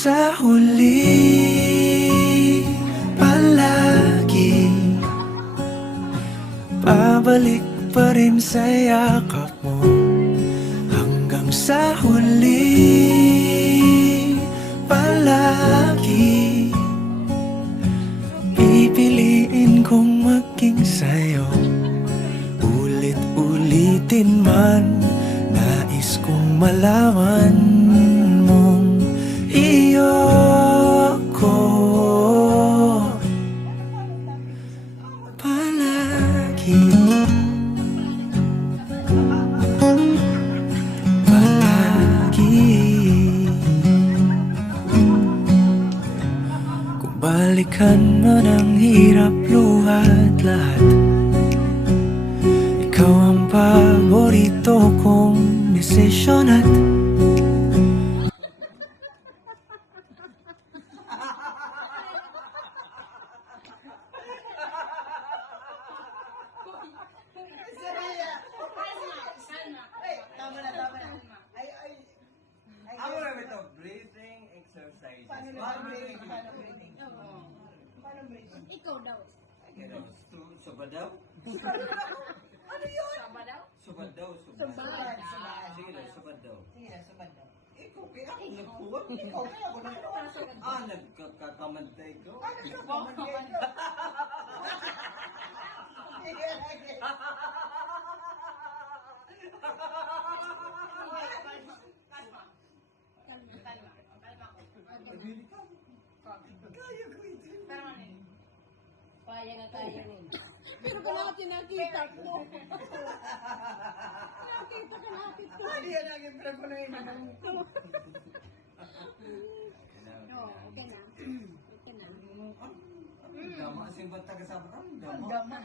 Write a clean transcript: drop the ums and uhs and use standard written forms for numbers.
sa huli palagi babalik pa rin sa yakap mo. Hanggang sa huli palagi pipiliin kong maging sa'yo. Ulit-ulitin man, nais kong malaman mong iyo ako palagi. Palagi. Kung balikan man ang hirap, luhat lahat, ikaw ang paborito kong desisyon at Tama na. Ako na ito, breathing exercise. Paano breathing? Ikaw daw. Subad daw? Ano yun? Sama daw? Subad daw. Subad. Sige na, subad daw. Sige na, subad daw. Ikaw, kaya ako nagkuha. Ikaw, kaya ako na. Nagkakamantay ko. Kaya nga kaya rin. Pero kalahati nakita ko. Nakita kalahati ko. Hindi yan naging prepunayin na lang. No, okay na. Okay na. Dama, simbang taga-sabang. Dama. Dama.